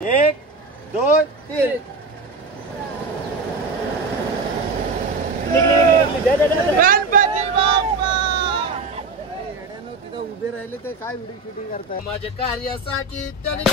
1 2 3 गणपती बाप्पा तिथं उभे राहिले ते काय व्हिडिओ शूटिंग करताय माझ्या कार्यासाठी त्याने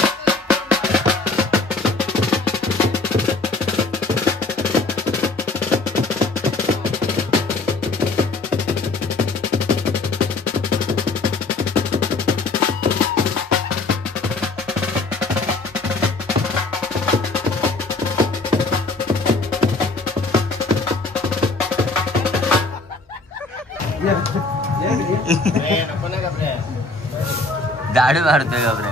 दाढी मारतोय घाबरे.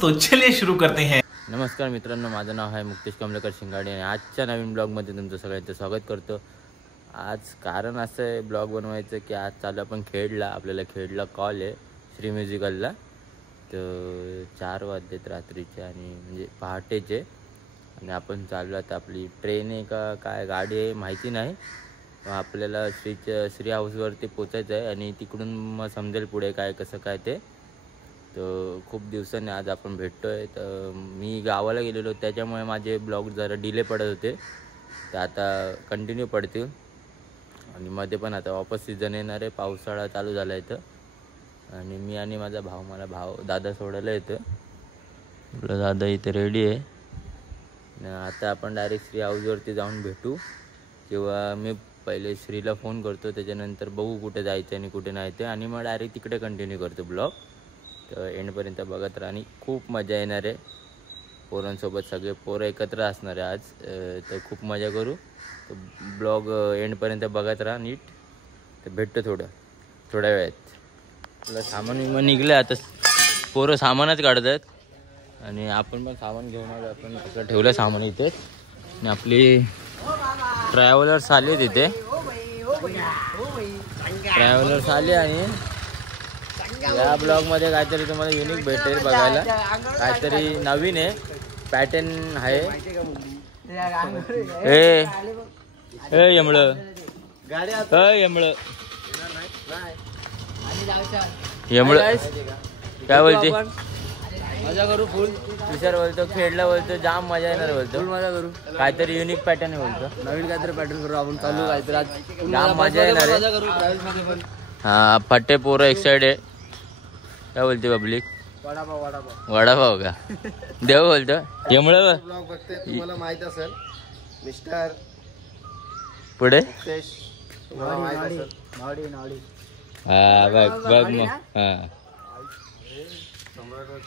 तो चलिए शुरू करते हैं. नमस्कार मित्रांनो, माझं नाव आहे मुक्तेश कमलेकर शिंगाडे आणि आजच्या नवीन ब्लॉगमध्ये तुमचं सगळ्यांचं स्वागत करतो. आज कारण असं आहे ब्लॉग बनवायचं की आज चालू आपण आपल्याला खेडला कॉल आहे श्री म्युझिकलला. तर 4 वाजलेत रात्रीचे आणि म्हणजे पहाटेचे आणि आपण चाललो आता. आपली ट्रेन आहे का काय गाडी आहे माहिती नाही. आपल्याला श्री हाऊसवरती पोचायचं आहे आणि तिकडून मग समजेल पुढे काय कसं काय ते. तर खूप दिवसांनी आज आपण भेटतो आहे. तर मी गावाला गेलेलो त्याच्यामुळे माझे ब्लॉग जरा डिले पडत होते, तर आता कंटिन्यू पडतील. आणि मध्ये पण आता वापस सीझन येणार आहे, पावसाळा चालू झाला आहे. तर आणि मी आणि माझा भाऊ, मला दादा सोडायला येतं. आपला दादा इथे रेडी आहे. आता आपण डायरेक्ट श्री हाऊसवरती जाऊन भेटू किंवा मी पहिले श्रीला फोन करतो, त्याच्यानंतर बघू कुठे जायचं आणि कुठे नाही ते, आणि मग डायरेक्ट तिकडे कंटिन्यू करतो ब्लॉग. तर एंडपर्यंत बघत राहा आणि खूप मजा येणार आहे. पोरांसोबत सगळे पोरं एकत्र असणार आहे आज. तर खूप मजा करू. तर ब्लॉग एंडपर्यंत बघत राहा नीट. तर भेटतो थोड्या वेळात. आपलं सामान मग निघलं आता. पोरं सामानच काढत आहेत आणि आपण पण सामान घेऊन आलो. आपण तिकडं ठेवलं सामान इथेच. आणि आपली ट्रॅव्हलर्स आले तिथे. ट्रॅव्हलर्स आले आणि या ब्लॉगमध्ये काहीतरी तुम्हाला युनिक भेटेल बघायला. काहीतरी नवीन आहे, पॅटर्न आहे. यमळं काय बोलते? मजा करू फुल. विचार बोलतो, खेळला बोलतो, जाम मजा येणार बोलतो. मजा करू. काहीतरी युनिक पॅटर्न आहे बोलतो. नवीन काहीतरी पॅटर्न करू आपण. चालू काहीतरी जाम मजा येणार आहे. मजा करू ट्रॅव्हल्स मध्ये पण. हा, फट्टे पोरं एक साईड आहे. काय बोलते पब्लिक? वडापाव का देव बोलतो. यमळं ब्लॉग बघते, तुम्हाला माहित असेल मिस्टर पुढे. मुक्तेश, तुम्हाला माहित असेल. हा बघ मग. हा,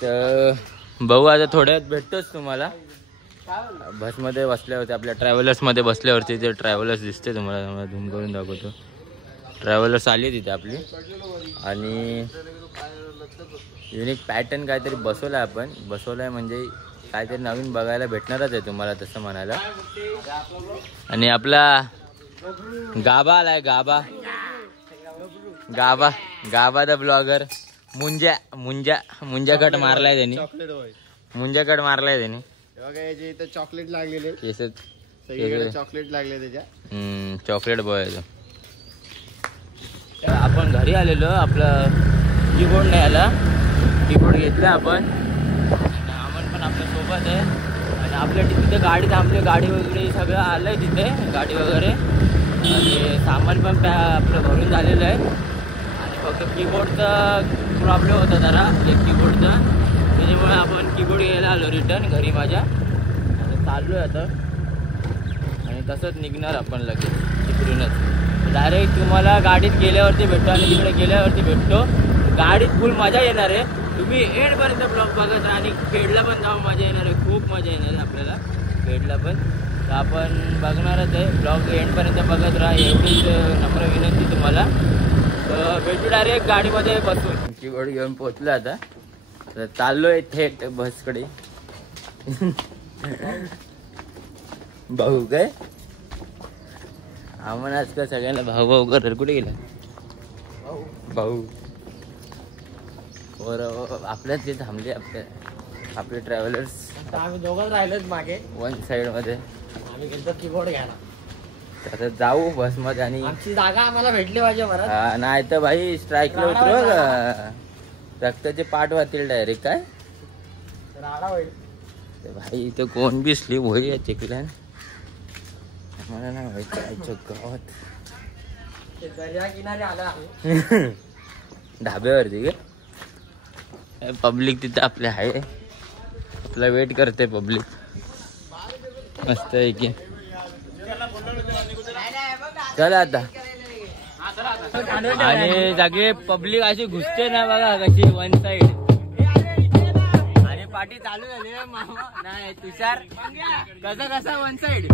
तर भाऊ आता थोड्यात भेटतोच तुम्हाला. बसमध्ये बसल्यावरती, आपल्या ट्रॅव्हलर्समध्ये बसल्यावरती ते ट्रॅव्हलर्स दिसते तुम्हाला. झूम करून दाखवतो. ट्रॅव्हलर्स आली तिथे आपली आणि युनिक पॅटर्न काहीतरी बसवलं आहे आपण. बसवलं आहे म्हणजे काहीतरी नवीन बघायला भेटणारच आहे तुम्हाला तसं म्हणायला. आणि आपला गाबा आलाय. गाबा द ब्लॉगर. मुंजा कट मारलाय त्यांनी. मुंजा कट मारलाय त्यांनी. इथे चॉकलेट लागलेले, केस चॉकलेट लागले त्याच्या. Chocolate boy. आपण घरी आलेलो. आपलं कीबोर्ड नाही आला. कीबोर्ड घेतला आपण. अमन पण आपल्या सोबत आहे. आणि आपल्या तिथे गाडी थांबली. गाडी वगैरे सगळं आलं आहे तिथे, गाडी वगैरे. आणि सामान पण आपलं भरून झालेलं आहे. आणि फक्त कीबोर्डचा प्रॉब्लेम होता जरा, एक कीबोर्डचा. त्याच्यामुळे आपण कीबोर्ड घ्यायला आलो रिटर्न घरी माझ्या. आणि चाललो आहे आता. आणि तसंच निघणार आपण लगेच तिकडूनच. डायरेक्ट तुम्हाला गाडीत गेल्यावरती भेटतो आणि तिकडे गेल्यावरती भेटतो. गाडीत फुल मजा येणार आहे. तुम्ही एंडपर्यंत ब्लॉग बघत राहा आणि खेडला पण जाऊन मजा येणार आहे. खूप मजा येणार आहे आपल्याला खेडला पण. तर आपण बघणारच आहे. ब्लॉग एंडपर्यंत बघत राहा, एवढीच नम्र विनंती तुम्हाला. तर भेटू डायरेक्ट गाडीमध्ये बसून. कीबोर्ड घेऊन पोहोचलो आता. तर चाललोय थेट बसकडे. भाऊ काय आम्हाला आज का सगळ्यांना भाऊ भाऊ कर. कुठे गेला भाऊ? बरं आपल्याच ते थांबले आपले ट्रॅव्हलर्स. आम्ही दोघंच राहिलोच मागे. वन साइड मध्ये आम्ही गेलो कीबोर्ड घ्यायला. आता जाऊ बस मध्ये आणि आमची जागा आम्हाला भेटली पाहिजे परत. नाही तर भाई स्ट्राईकला उतरू का, रक्ताचे पाठ वाहतील डायरेक्ट. काय राडा होईल. भाई इथं कोण बी स्लीप होईल चिकल्यान. मला नाही माहिती आमच्या गावात दर्या किनारी आला आहे. ढाब्यावरती का पब्लिक तिथं आपल्या आहे. आपला वेट करते पब्लिक मस्त आहे की. चला आता. आणि सगळे पब्लिक अशी घुसते ना बघा कशी वन साइड. आणि पार्टी चालू झाली ना मामा. नाही तुषार कसा वन साइड.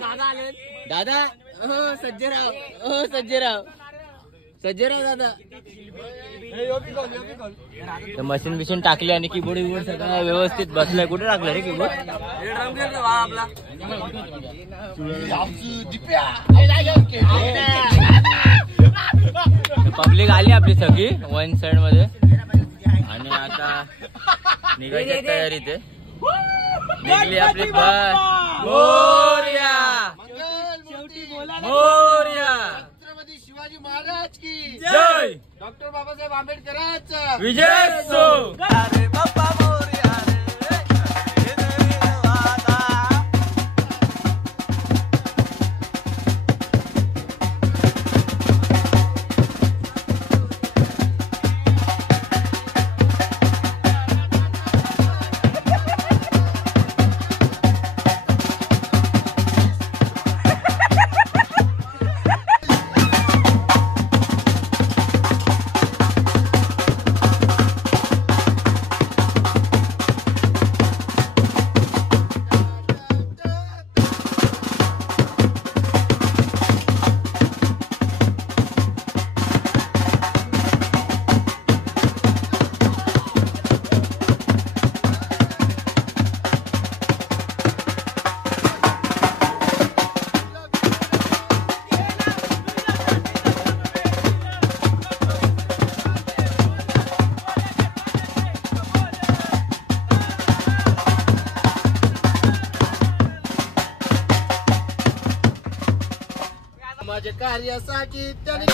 दादा आले. दादा हो सज्जराव, हो सज्जराव दादा. तर मशीन बिशीन टाकली आणि कीबोर्ड विबोर्ड सगळं व्यवस्थित बसलाय. कुठे टाकलं रे कीबोर्ड? पब्लिक आली आपली सगळी वन साइड मध्ये. आणि आता निघायच्या तयारीत आहे. निघली आपली बस. मोरया मोरया. छत्रपती शिवाजी महाराज की जय. डॉक्टर बाबासाहेब आंबेडकरांचा विजय असो. माझ्या कार्यासाठी त्याने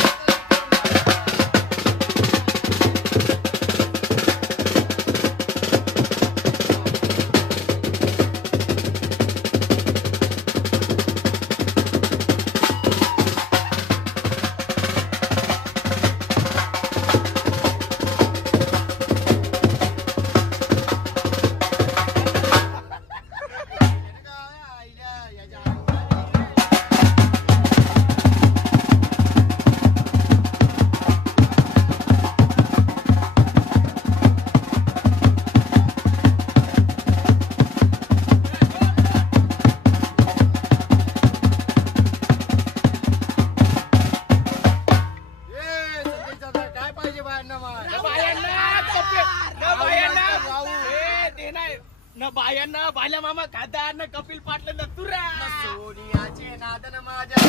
न बायांना बाल्या मामा खादार न कपिल पाटलं न तुरा सोनियाचे नादन माझ्या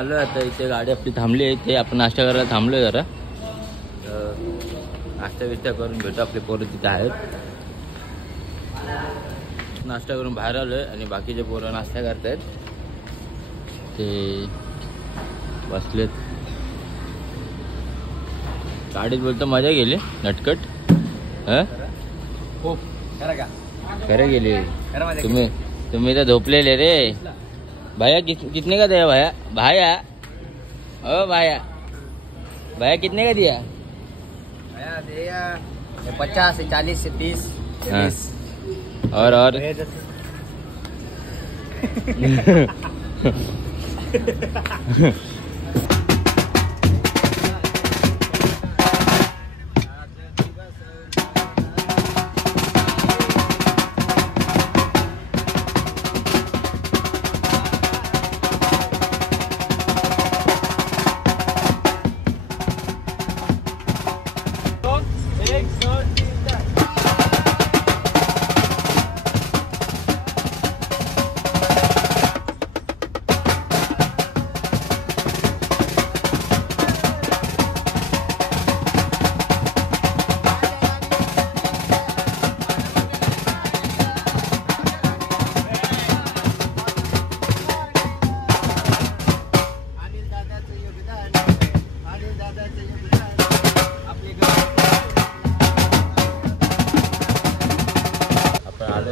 आलो. आता इथे गाडी आपली थांबली आहे. इथे आपण नाश्ता करायला थांबलोय जरा. नाश्ता बिस्टा करून भेटू. आपले पोरं तिथे आहेत. नाश्ता करून बाहेर आलोय आणि बाकीचे पोरं नाश्ता करतायत. ते बसलेत गाडीत. बोलतो मजा गेली नटकट. हो खरं का? खरं गेली तुम्ही. तुम्ही तर झोपलेले रे भैया कितने का दिया भैया भाया ओ भाया भैया कितने का दिया 50 से 40 से 30 हाँ। और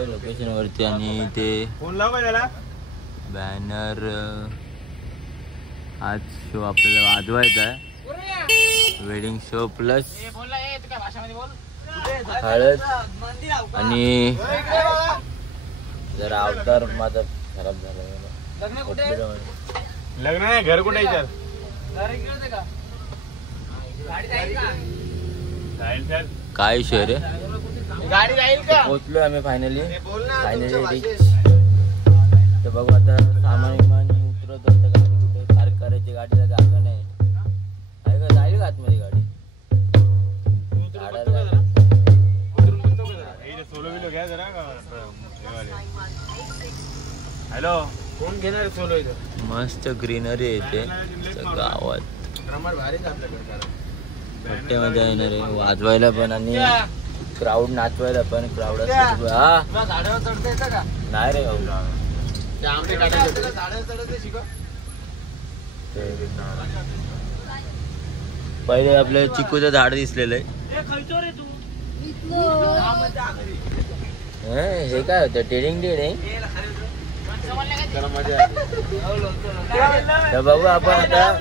लोकेशन वरती आणि ते बॅनर आज शो आपल्याला वाजवायचा आहे वेडिंग शो प्लस हळद आणि जरा अवतार माझा खराब झाला लग्न आहे घर कुठे काय इशू आहे रे गाडी जाईल का पोहोचलो आम्ही फायनली तर बघू आता सामान विमान उतरत होतं गाडी कुठे पार्क करायची गाडीला जागा नाही आहे का जाईल का आतमध्ये गाडी सोलो बिलो घ्या जरा हॅलो कोण घेणार सोलो इथं मस्त ग्रीनरी येते गावात मोठे मजा येणार आहे वाजवायला पण आणि क्राऊड नाचवायला पण क्राऊड झाडावर चढता येतं का नाही रे भाऊ पहिले आपलं चिकूचं झाड दिसलेलं आहे हे काय होतं टेडिंग तर बघू आपण आता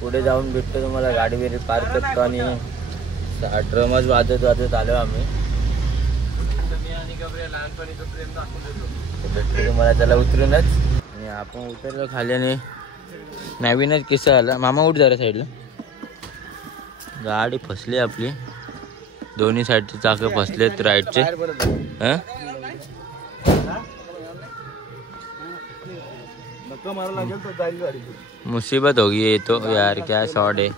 पुढे जाऊन भेटतो तुम्हाला गाडी बिडी पार्क करतो आणि ड्रमच वाजत आलो आम्ही भेटतो तुम्हाला त्याला उतरूनच आणि आपण उतरलो खाल्याने नवीनच किस्सा आला मामा उठ जरा साईडला गाडी फसली आपली दोन्ही साईडचे चाकं फसलेत राईटचे मुसीबत होगी ये तो यार क्या शॉट आहे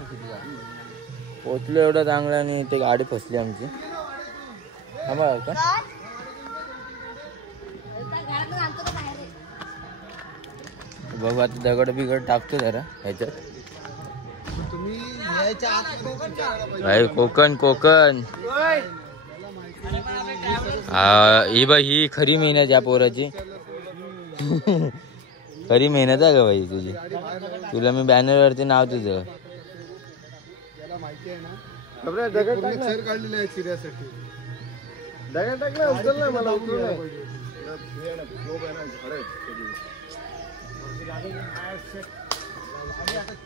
पोचलो एवढं चांगलं आणि ते गाडी फसली आमची का बघू आता दगड बिगड टाकतो जरा ह्याच्यात भाई कोकण ही बाई ही खरी मेहनत या पोराची खरी मेहनत आहे का भाई तुझी तुला मी बॅनर वरती नाव तुझं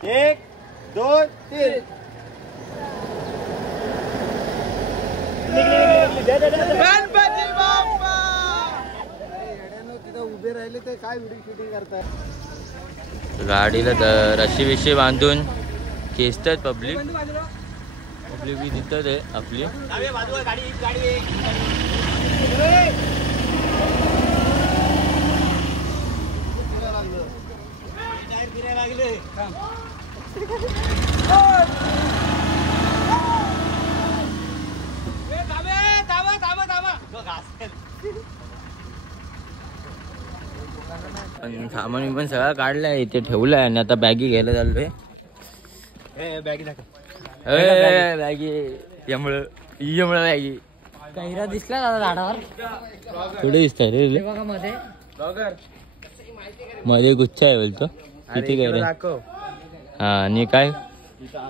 एक दोन तीन गणपती बाप्पा तिथं उभे राहिले तर काय व्हिडिओ शूटिंग करताय गाडीला रशी विशी बांधून खेचतात पब्लिक बी तिथंच आहे आपली सामान पण सगळं काढलंय इथे ठेवलंय आणि आता बॅगी घ्यायला चाललोय बॅगी दाखव बॅगी यामुळं बॅगी कैरा दिसला दादा झाडावर थोडे दिसतंय रे बघा मध्ये मध्ये गुच्छा आहे बोलतो किती काय रे दाखव हा आणि काय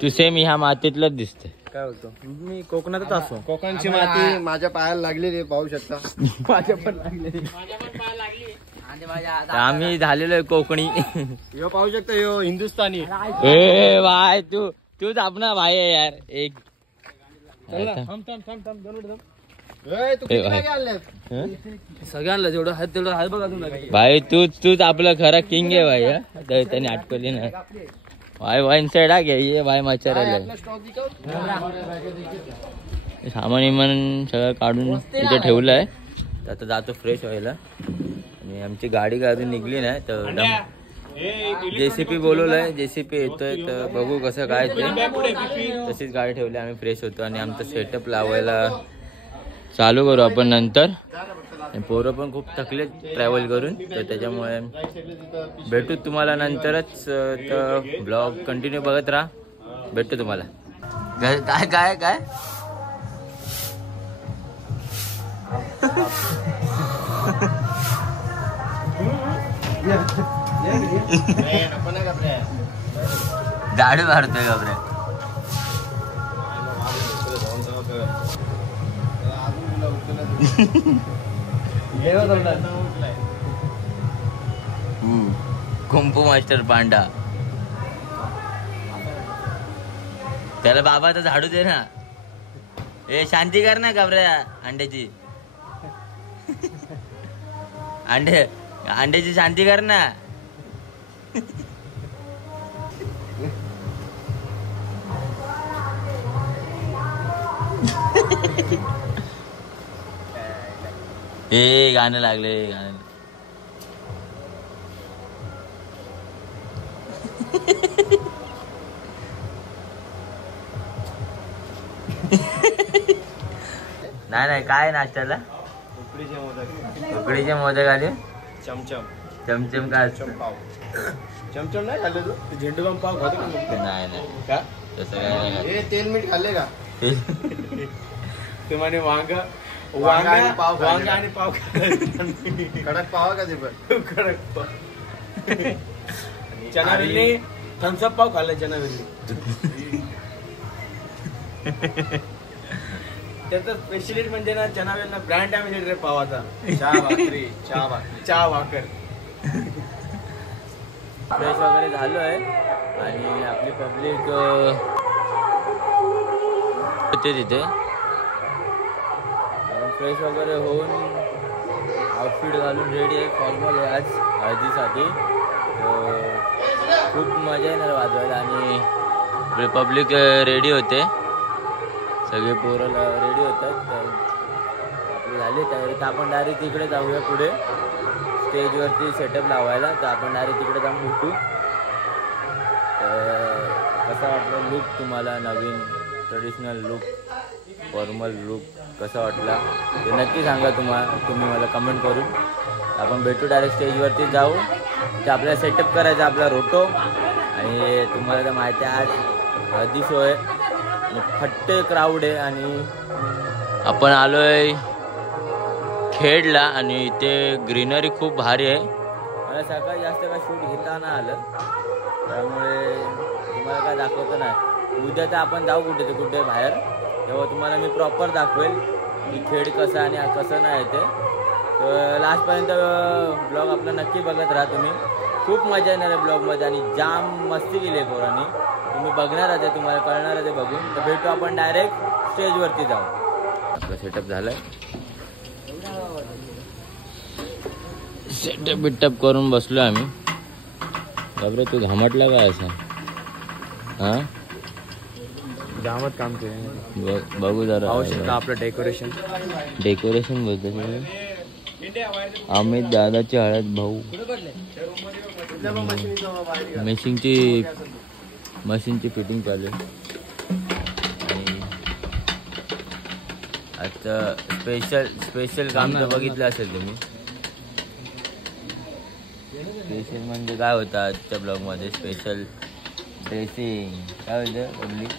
तू सेम ह्या मातीतलंच दिसतंय काय होतो मी कोकणातच असो. कोकणची माती माझ्या पायाला लागली रे, पाहू शकता. माझ्या पण लागली. तर आम्ही झालेलो आहे कोकणी. यो पाहू शकता, यो हिंदुस्थानी. ए भाई तूच आपला भाई आहे यार. एक सगळ्यांना जेवढं हात तेवढं हात बघा तुम्ही. भाई तूच आपला खरा किंग आहे भाई. त्याने आटकली ना भाई. वाईन साईड आ घ्या ये भाई. माचारायला सामान इमान सगळं काढून इथे ठेवलंय. तर आता जातो फ्रेश व्हायला. आणि आमची गाडी काय अजून निघली नाही. तर JCP बोलवलंय. JCP येतोय तर बघू कसं काय ते. तशीच गाडी ठेवली. आम्ही फ्रेश होतो आणि आमचं सेटअप लावायला चालू करू आपण नंतर. पोरं पण खूप थकले ट्रॅव्हल करून. तर त्याच्यामुळे भेटू तुम्हाला नंतरच. तर ब्लॉग कंटिन्यू बघत राहा. भेटू तुम्हाला. काय काय काय दाढी मारतोय घाबरे. कुंपू मास्टर पांडा. त्याला बाबाचा झाडू दे ना. ए शांती कर ना घाबऱ्या अंड्याची. अंड्याची शांती कर ना. हे गाणं लागले गाणं. नाही काय नाश्त्याला. उकडीचे मोदक आले. चमचम काय चमचम नाही खाल्ले तू? झेंडू बाम पाव खातो का? नाही का तसं काय तेल मीठ खाल्ले का? तुम्हाला वांगा आणि पाव कडक पाव का ते पण कडक पाव. चनावेली थम्सअप पाव खाल्ला. चनावेली त्याचं स्पेशलिस्ट म्हणजे ना चनावेलना ब्रँड आहे पावाचा. चहा भाकर. फ्रेश वगैरे झालो आहे आणि आपली पब्लिक होते तिथे. फ्रेश वगैरे होऊन आउटफिट घालून रेडी आहे. फॉर्मल आहे आज हळदीसाठी. खूप मजा येणार वाजवायला. आणि पब्लिक रेडी होते. सगळे पोरं रेडी होतात. तर आपली झाली तयारी. तर आपण डायरेक्ट तिकडे जाऊया पुढे स्टेजवरती सेटअप लावायला. तर आपण डायरेक्ट तिकडे जाऊन भेटू. कसा वाटला लुक तुम्हाला. नवीन ट्रेडिशनल लुक, फॉर्मल लुक कसा वाटला ते नक्की सांगा. तुम्ही मला कमेंट करून. आपण भेटू डायरेक्ट स्टेजवरती जाऊ. ते आपल्याला सेटअप करायचा आपला रोटो. आणि तुम्हाला तर माहिती आहे आज हळदी शो आहे आणि फट्टे क्राऊड आहे. आणि आपण आलो आहे खेडला आणि इथे ग्रीनरी खूप भारी आहे. मला सकाळी जास्त काय शूट घेता नाही आलं त्यामुळे तुम्हाला काय दाखवतं नाही. उद्या तर आपण जाऊ कुठे बाहेर. तेव्हा तुम्हाला मी प्रॉपर दाखवेल की खेड कसं आणि कसं नाही ते. तर लास्टपर्यंत ब्लॉग आपला नक्की बघत राहा तुम्ही. खूप मजा येणार आहे ब्लॉगमध्ये आणि जाम मस्ती केली आहे पोरांनी. तुम्ही बघणार आहे तुम्हाला कळणार आहे बघून. तर भेटू आपण डायरेक्ट स्टेजवरती जाऊ. आपला सेटअप झाला आहे. सेटअप बिटअप करून बसलो आम्ही. बापरे तू घामटला काय असं. हां जामच काम केलं. बघू जरा आपलं डेकोरेशन बोलतो. अमित दादाची हळद भाऊ. मशीनची फिटिंग चालू आहे. आता स्पेशल काम तर बघितलं असेल तुम्ही. स्पेशल म्हणजे काय होतं आजच्या ब्लॉगमध्ये. स्पेशल ड्रेसिंग काय होतं पब्लिक.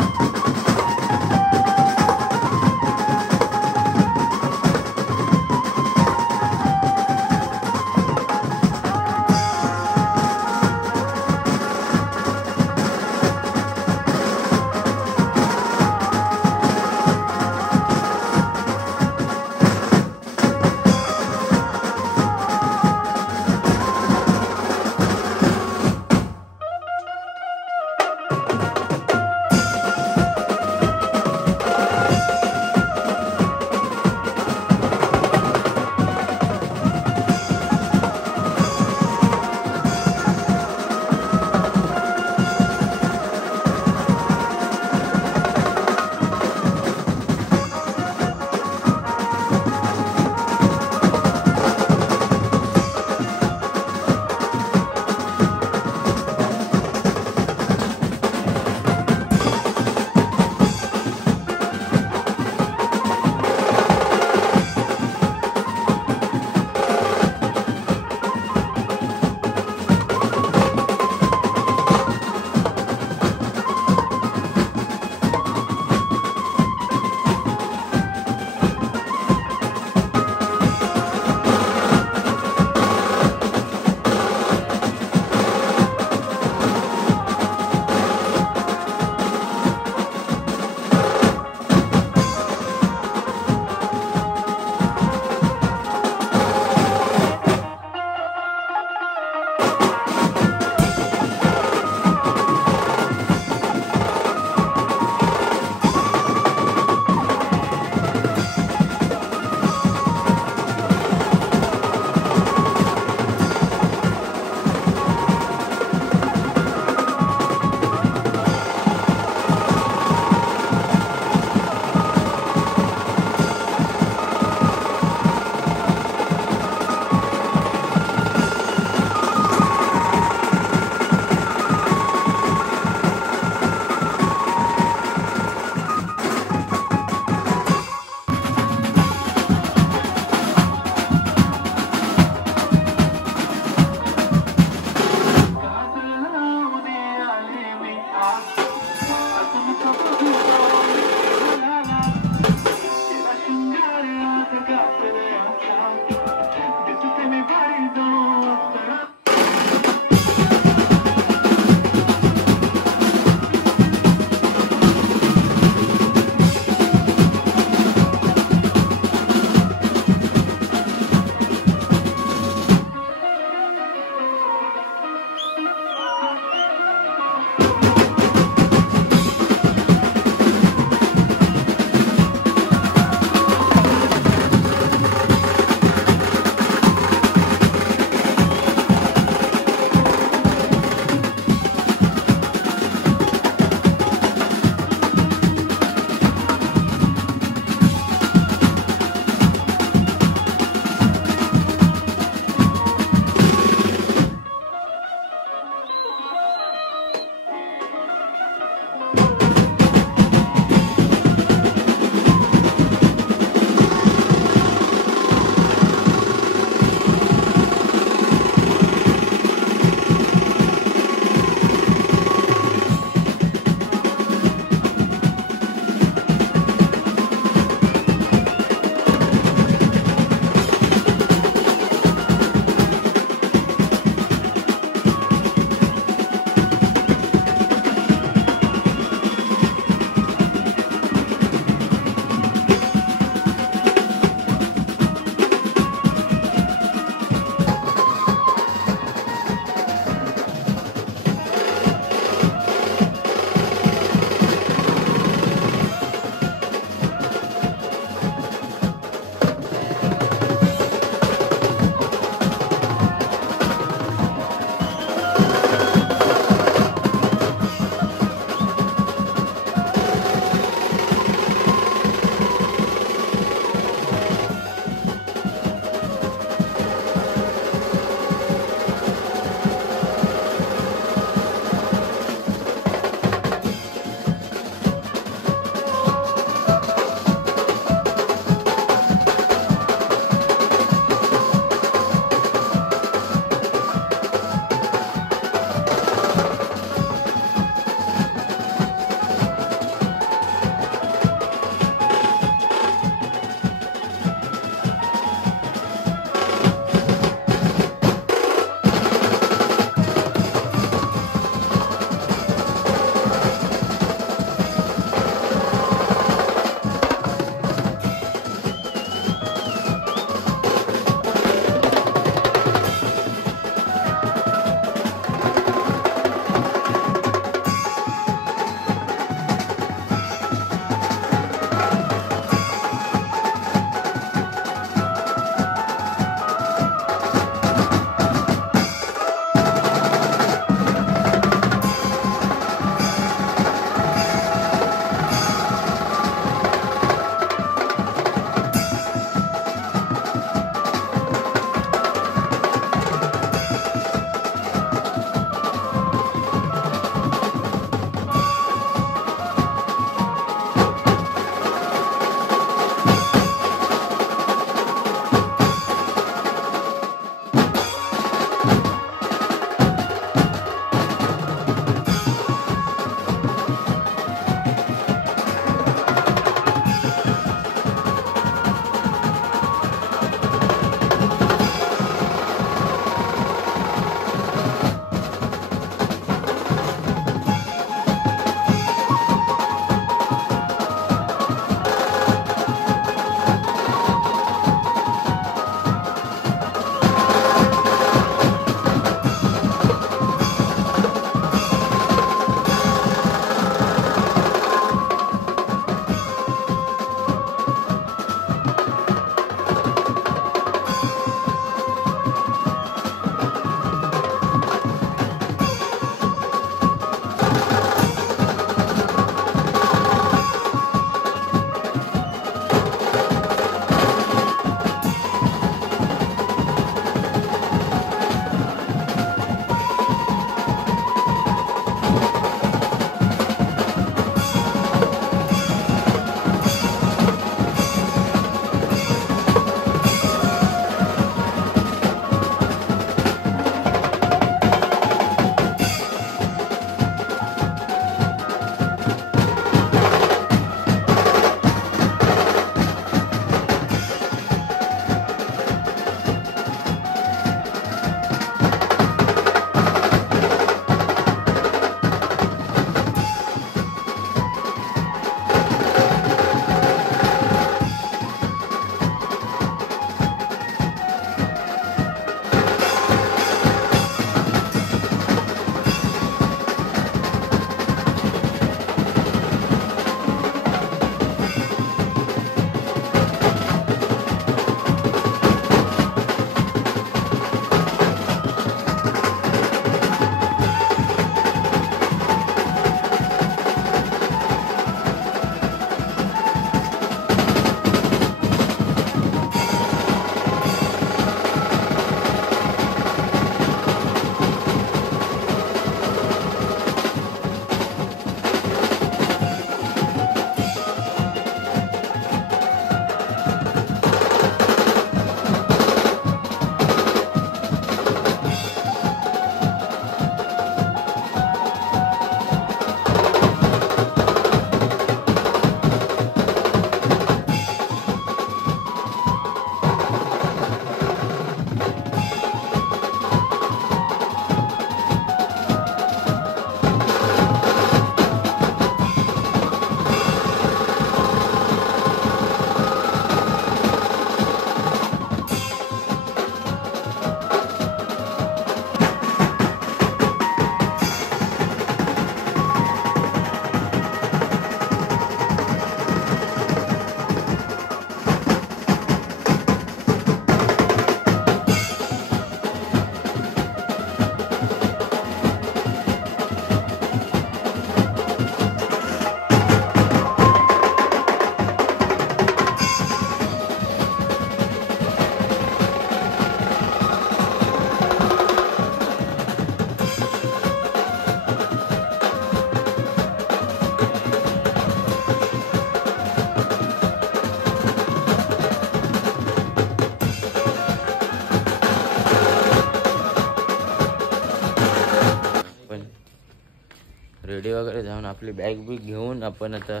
रेडी वगैरे जाऊन आपली बॅग बिग घेऊन आपण आता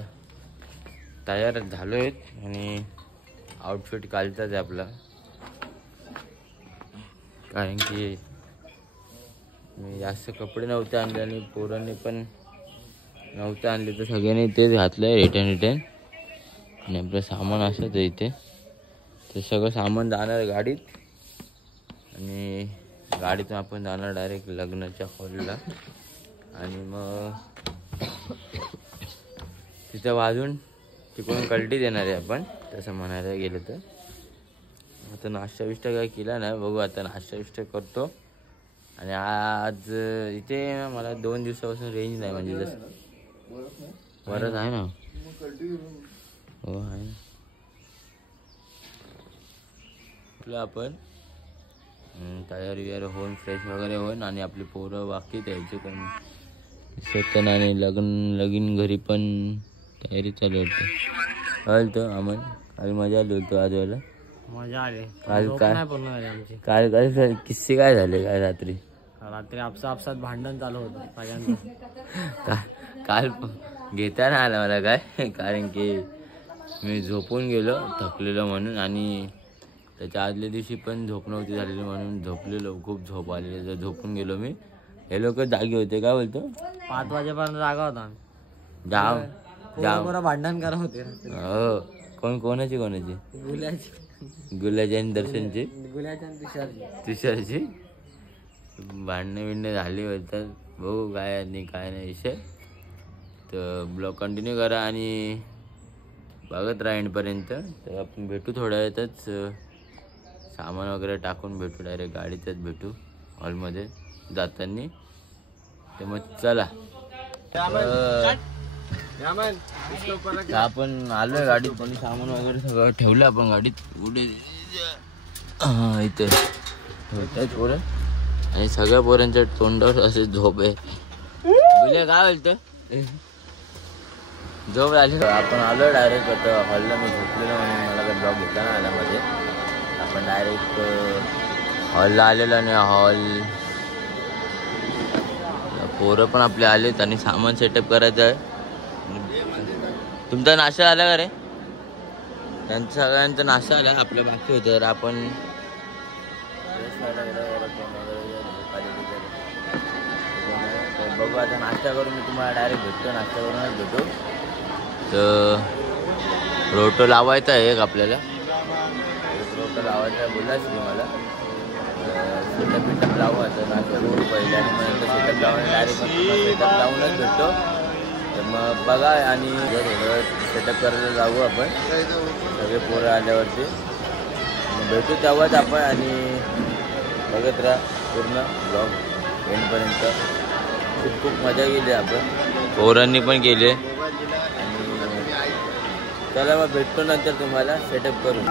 तयार झालो आहेत आणि आउटफिट कालचाच आहे आपला, कारण की मी जास्त कपडे नव्हते आणले आणि पोरांनी पण नव्हते आणले, तर सगळ्यांनी तेच घातलं आहे रिटर्न. आणि आपलं सामान असंच आहे इथे, ते सगळं सामान जाणार गाडीत आणि गाडीतून आपण जाणार डायरेक्ट लग्नाच्या हॉलला. आणि मग तिथं वाजून तिकडून कल्टी देणार आहे आपण, तसं म्हणायला गेलं तर. आता नाश्ता बिष्टा काय केला नाही, बघू आता नाश्ता बिष्टा करतो. आणि आज इथे मला 2 दिवसापासून रेंज नाही, म्हणजे जसं बरंच आहे ना. हो आहे ना. आपण तयार वियार होऊन फ्रेश वगैरे होऊन आणि आपली पोरं बाकी द्यायचे पण सत्यन आणि लगीन घरी पण तयारी चालू होती. कळतं अमन, काल मजा आली होती आज वेळेला. मजा आली. काल काय किस्से काय झाले काय रात्री आपसात भांडण चालू होतं सगळ्यांचं. काल घेता नाही आला मला काय, कारण की मी झोपून गेलो थकलेलो म्हणून. आणि त्याच्या आदल्या दिवशी पण झोप नव्हती झालेली म्हणून झोपलेलो, खूप झोप आलेली, तर झोपून गेलो मी. हे लोक जागे होते. काय बोलतो 5 वाजेपर्यंत जागा होता. जाम भांडण करत होते. हो. कोणाची गुलाची आणि दर्शनची, तुषारची भांडणं बिंडणं झाली होतात. बघू काय नाही काय नाही विषय. तर ब्लॉग कंटिन्यू करा आणि बघत राहा एंडपर्यंत. तर आपण भेटू थोड्या वेळातच, सामान वगैरे टाकून भेटू, डायरेक्ट गाडीतच भेटू हॉलमध्ये जाताना. तर मग चला. आपण आलोय गाडीत, पण सामान वगैरे सगळं ठेवलं आपण गाडीत. कुठे इथे ठेवतात पोरं आणि सगळ्या पोरांच्या तोंडावर असे झोप आहे. काय बोलतं झोप आली. आपण आलो डायरेक्ट आता हॉलला. मी झोपलेलो म्हणून मला काही ब्लॉग घेतला ना आल्यामध्ये. आपण डायरेक्ट हॉलला आलेलो आणि हॉल पोरं पण आपले आलेत आणि सामान सेटअप करायचं आहे. तुमचा नाश्ता आला का रे? त्यांचा सगळ्यांचा नाश्ता आला, आपलं बाकी होतं. तर आपण बघू आता नाश्ता करून मी तुम्हाला डायरेक्ट भेटतो. नाश्ता करूनच भेटू. तर रोटो लावायचा आहे एक आपल्याला, रोटो लावायचा आहे बोलायचं मी मला. सेटअप बिटअप लावायचं नाश्ता रोड पहिले आणि मग नंतर सेटअप लावून डायरेक्ट सेटअप लावूनच भेटतो. तर मग बघा आणि सेटअप करायला जाऊ आपण सगळे पोरं आल्यावरती. भेटू तेव्हाच आपण आणि बघत राहा पूर्ण ब्लॉग एंडपर्यंत. खूप मजा केली आपण, पोरांनी पण केली. आणि चला मग भेटतो नंतर तुम्हाला सेटअप करून.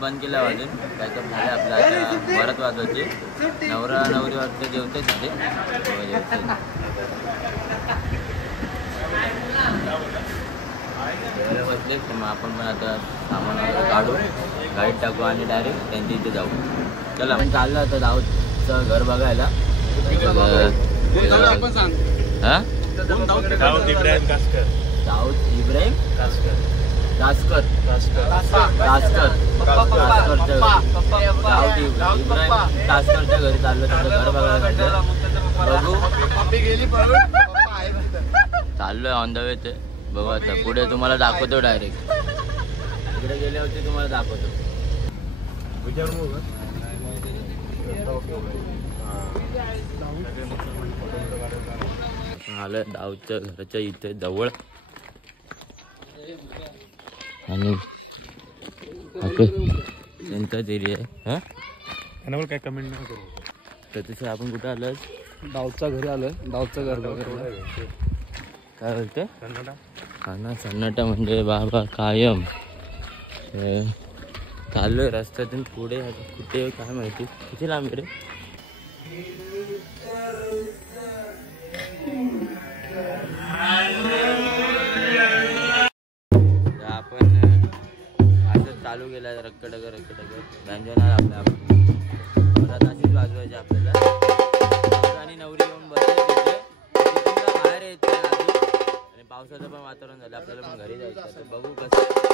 बंद केला वाजून पॅकअप झाले आपला आता परत वाजवायचे. नवरा नवरी वाजते जेवते तिथे बसले. मग आपण पण आता सामान वगैरे काढू गाडीत टाकू आणि डायरेक्ट त्यांच्या इथे जाऊ. चला आपण चाललो आता दाऊदचं घर बघायला. हां दाऊद इब्राहिम कासकर कासकरच्या घरी चाललो त्याचं घर बघायला. बघू चाललोय ऑन द वे ते बघू आता पुढे तुम्हाला दाखवतो. डायरेक्ट तिकडे गेले होते तुम्हाला दाखवतो. आलोय दाऊदच्या घराच्या इथे जवळ आणि त्यांचाच एरिया आहे. हा काय कमेंट नाही करू. तर तसं आपण कुठं आलोय दाऊदच्या घरी आलोय. दाऊदचं घर बघायला. काय बोलते खाना सन्नाटा म्हणजे बाबा कायम. चाललोय रस्त्यातून पुढे कुठे काय माहिती किती लांब रे. आपण असं चालू केलं रक्कडगर व्यंजनात आपल्या परत अशीच वाजवायची आपल्याला. आणि नवरी येऊन बसले तिथे बाहेर येते आणि पावसाचं पण वातावरण झालं. आपल्याला पण घरी जायचं तर बघू कसं.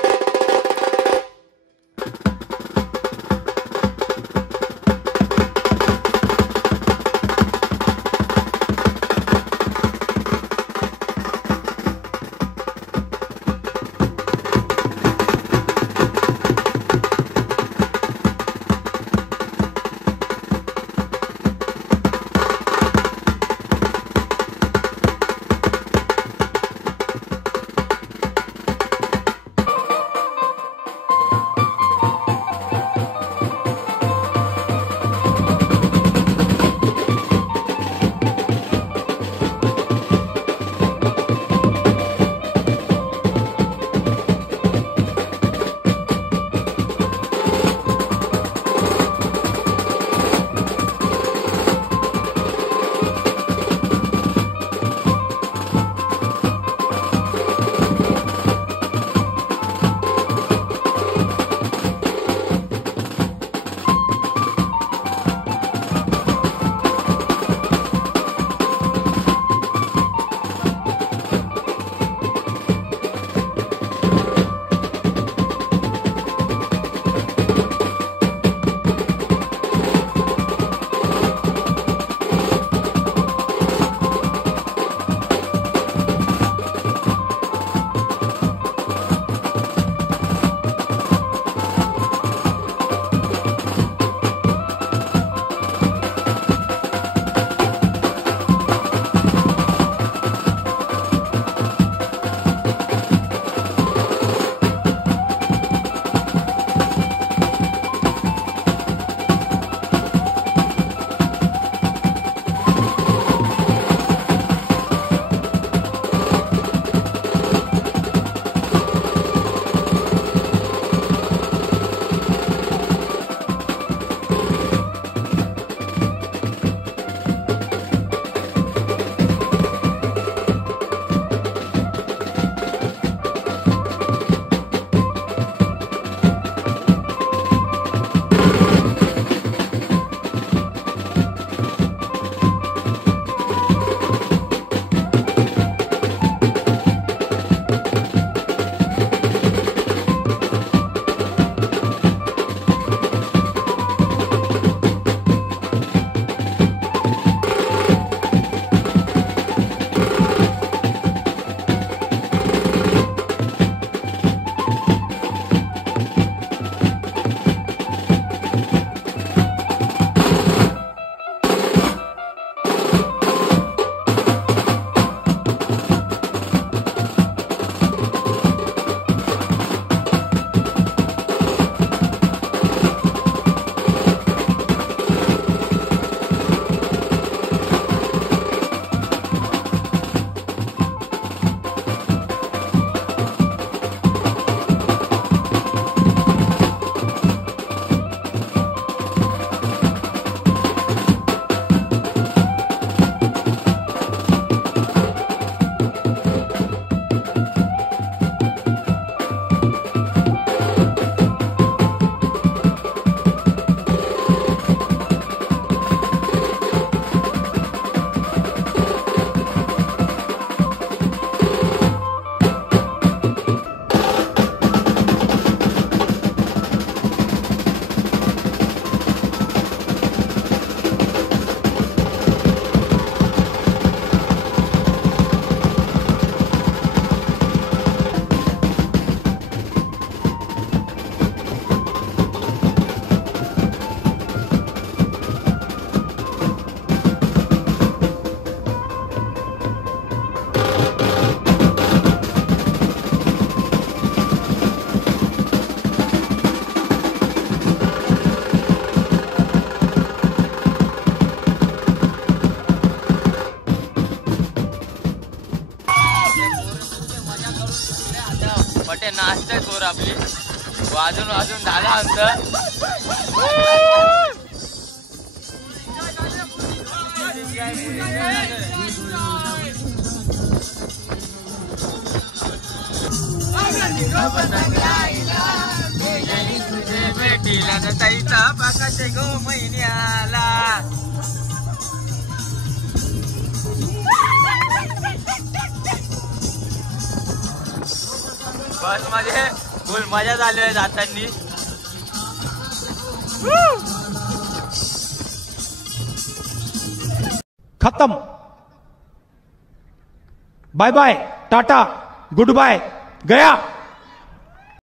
ते नाचते चोर आपली वाजून वाजून झाला आमचं. भेटीला ताईचा पाकाशे गो महिन्याला. बस मध्ये फुल मजा झाली आहे जातानी. खत्म. Bye bye, tata, goodbye, गया.